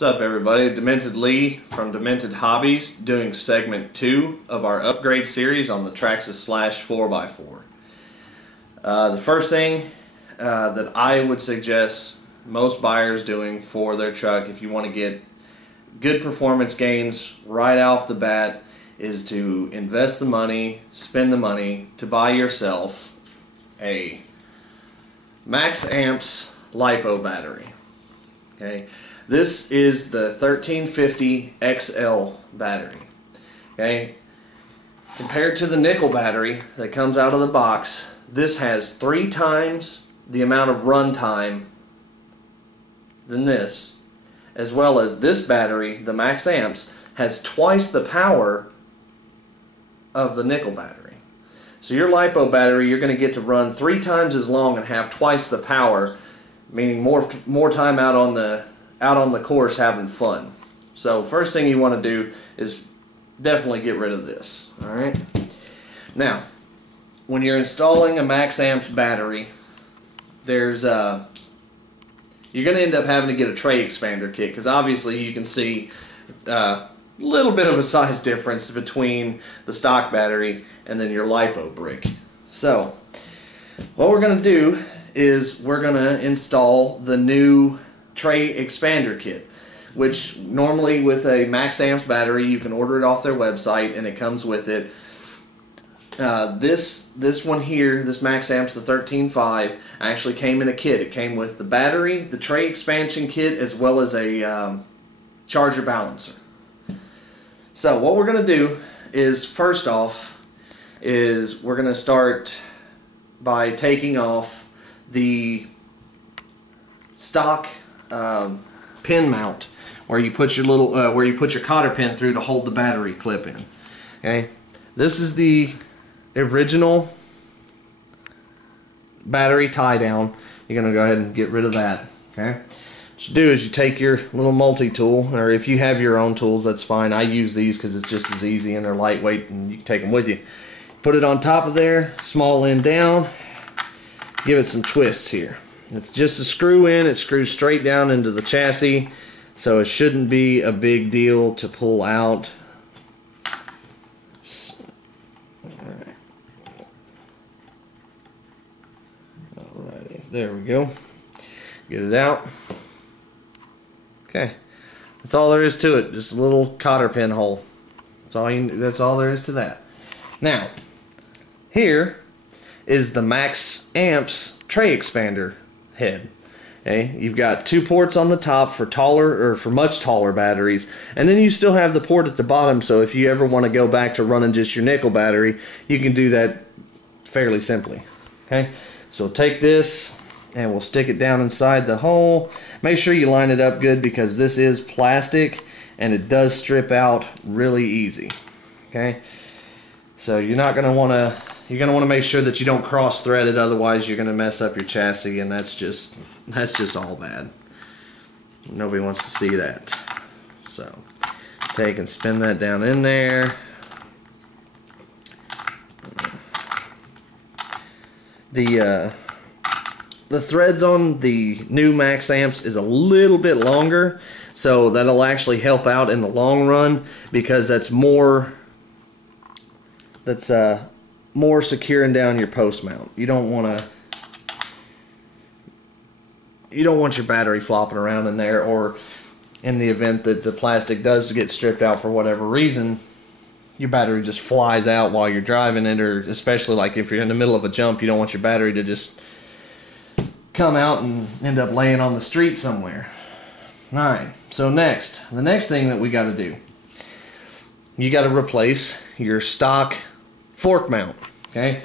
What's up, everybody? Demented Lee from Demented Hobbies doing segment 2 of our upgrade series on the Traxxas Slash 4x4. The first thing that I would suggest most buyers doing for their truck if you want to get good performance gains right off the bat is to invest the money, spend the money to buy yourself a Maxx amps LiPo battery. Okay, this is the 1350 XL battery. Okay, compared to the nickel battery that comes out of the box, this has 3 times the amount of run time than this, as well as this battery, the Maxx amps, has twice the power of the nickel battery. So your LiPo battery, you're going to get to run 3 times as long and have twice the power, meaning more time out on the course having fun. So first thing you want to do is definitely get rid of this. All right. Now, when you're installing a Maxx amps battery, there's you're going to end up having to get a tray expander kit, because obviously you can see a little bit of a size difference between the stock battery and then your LiPo brick. So what we're going to do is we're going to install the new tray expander kit, which normally with a Maxx amps battery you can order it off their website and it comes with it. This one here, this Maxx amps, the 13.5, actually came in a kit. It came with the battery, the tray expansion kit, as well as a charger balancer. So what we're going to do is, first off, is we're going to start by taking off the stock pin mount where you put your little where you put your cotter pin through to hold the battery clip in. Okay, this is the original battery tie down. You're going to go ahead and get rid of that. Okay, what you do is you take your little multi-tool, or if you have your own tools, that's fine. I use these because it's just as easy and they're lightweight and you can take them with you. Put it on top of there, small end down, give it some twists here. It's just a screw in, it screws straight down into the chassis, so it shouldn't be a big deal to pull out. Alrighty, there we go. Get it out. Okay, that's all there is to it. Just a little cotter pin hole. That's all there is to that. Now, here is the Maxx amps tray expander head. Okay, you've got 2 ports on the top for taller, or for much taller batteries, and then you still have the port at the bottom, so if you ever want to go back to running just your nickel battery, you can do that fairly simply. Okay, so take this and we'll stick it down inside the hole. Make sure you line it up good because this is plastic and it does strip out really easy. Okay, so you're going to want to make sure that you don't cross thread it, otherwise you're going to mess up your chassis, and that's just all bad. Nobody wants to see that. So take and spin that down in there. The threads on the new Maxx amps is a little bit longer, so that'll actually help out in the long run, because that's more securing down your post mount. You don't want your battery flopping around in there, or in the event that the plastic does get stripped out for whatever reason, your battery just flies out while you're driving it, or especially like if you're in the middle of a jump, you don't want your battery to just come out and end up laying on the street somewhere. Alright, so the next thing that we got to do, you got to replace your stock fork mount. Okay,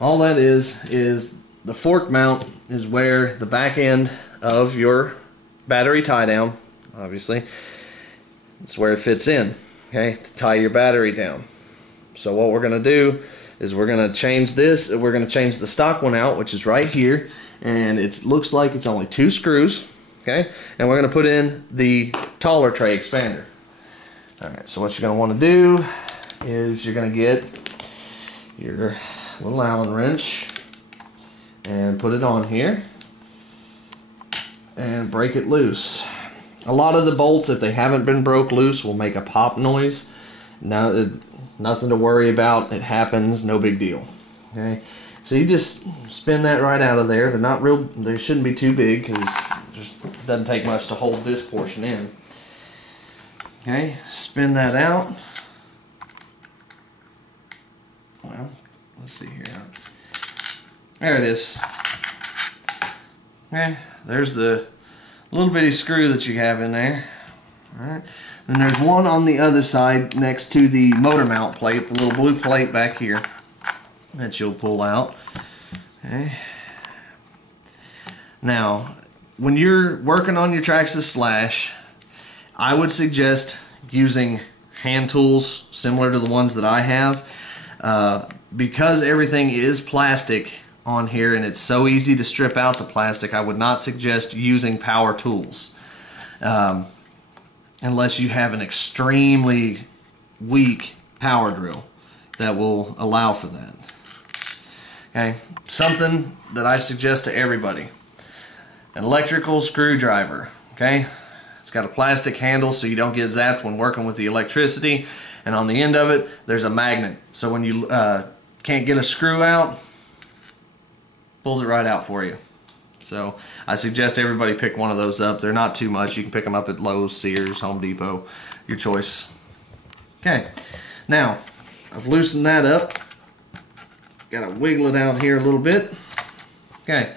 all that is the fork mount is where the back end of your battery tie down, obviously, it's where it fits in, okay, to tie your battery down. So what we're going to do is we're going to change this. We're going to change the stock one out, which is right here, and it looks like it's only 2 screws. Okay, and we're going to put in the taller tray expander. Alright, so what you're going to want to do is you're going to get your little Allen wrench and put it on here and break it loose. A lot of the bolts, if they haven't been broke loose, will make a pop noise. Now, nothing to worry about. It happens, no big deal. Okay, so you just spin that right out of there. They're not real. They shouldn't be too big because it just doesn't take much to hold this portion in. Okay, spin that out. Well, let's see here. There it is. Okay, there's the little bitty screw that you have in there. Alright, then there's one on the other side next to the motor mount plate, the little blue plate back here that you'll pull out. Okay. Now, when you're working on your Traxxas Slash, I would suggest using hand tools similar to the ones that I have. Because everything is plastic on here and it's so easy to strip out the plastic, I would not suggest using power tools unless you have an extremely weak power drill that will allow for that. Okay, something that I suggest to everybody: an electrical screwdriver. Okay, it's got a plastic handle so you don't get zapped when working with the electricity, and on the end of it there's a magnet, so when you can't get a screw out, pulls it right out for you. So I suggest everybody pick one of those up. They're not too much. You can pick them up at Lowe's, Sears, Home Depot, your choice. Okay, now I've loosened that up. Got to wiggle it out here a little bit. Okay,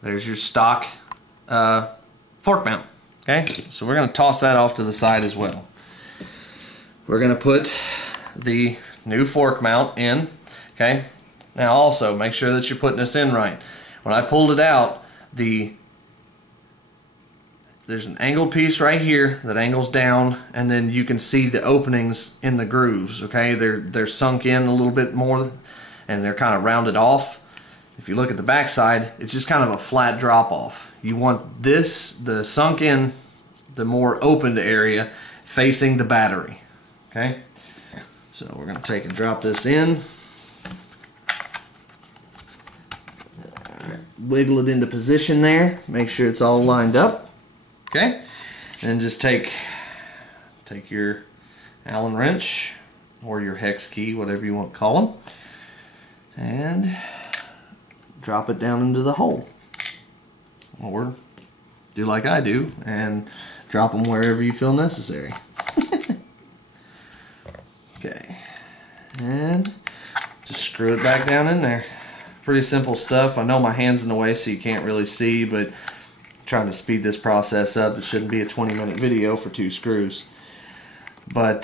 there's your stock fork mount. Okay, so we're going to toss that off to the side as well. We're going to put the new fork mount in. Okay, now also make sure that you're putting this in right. When I pulled it out, there's an angled piece right here that angles down, and then you can see the openings in the grooves. Okay, they're sunk in a little bit more, and they're kind of rounded off. If you look at the back side, it's just kind of a flat drop off. You want this, the sunk in, the more opened area, facing the battery. Okay, so we're going to take and drop this in. Wiggle it into position there. Make sure it's all lined up. Okay, and just take your Allen wrench or your hex key, whatever you want to call them, and drop it down into the hole. Or do like I do and drop them wherever you feel necessary. Okay, and just screw it back down in there. Pretty simple stuff. I know my hand's in the way so you can't really see, but trying to speed this process up. It shouldn't be a 20-minute video for 2 screws. But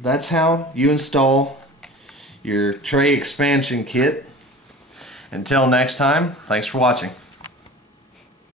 that's how you install your tray expansion kit. Until next time, thanks for watching.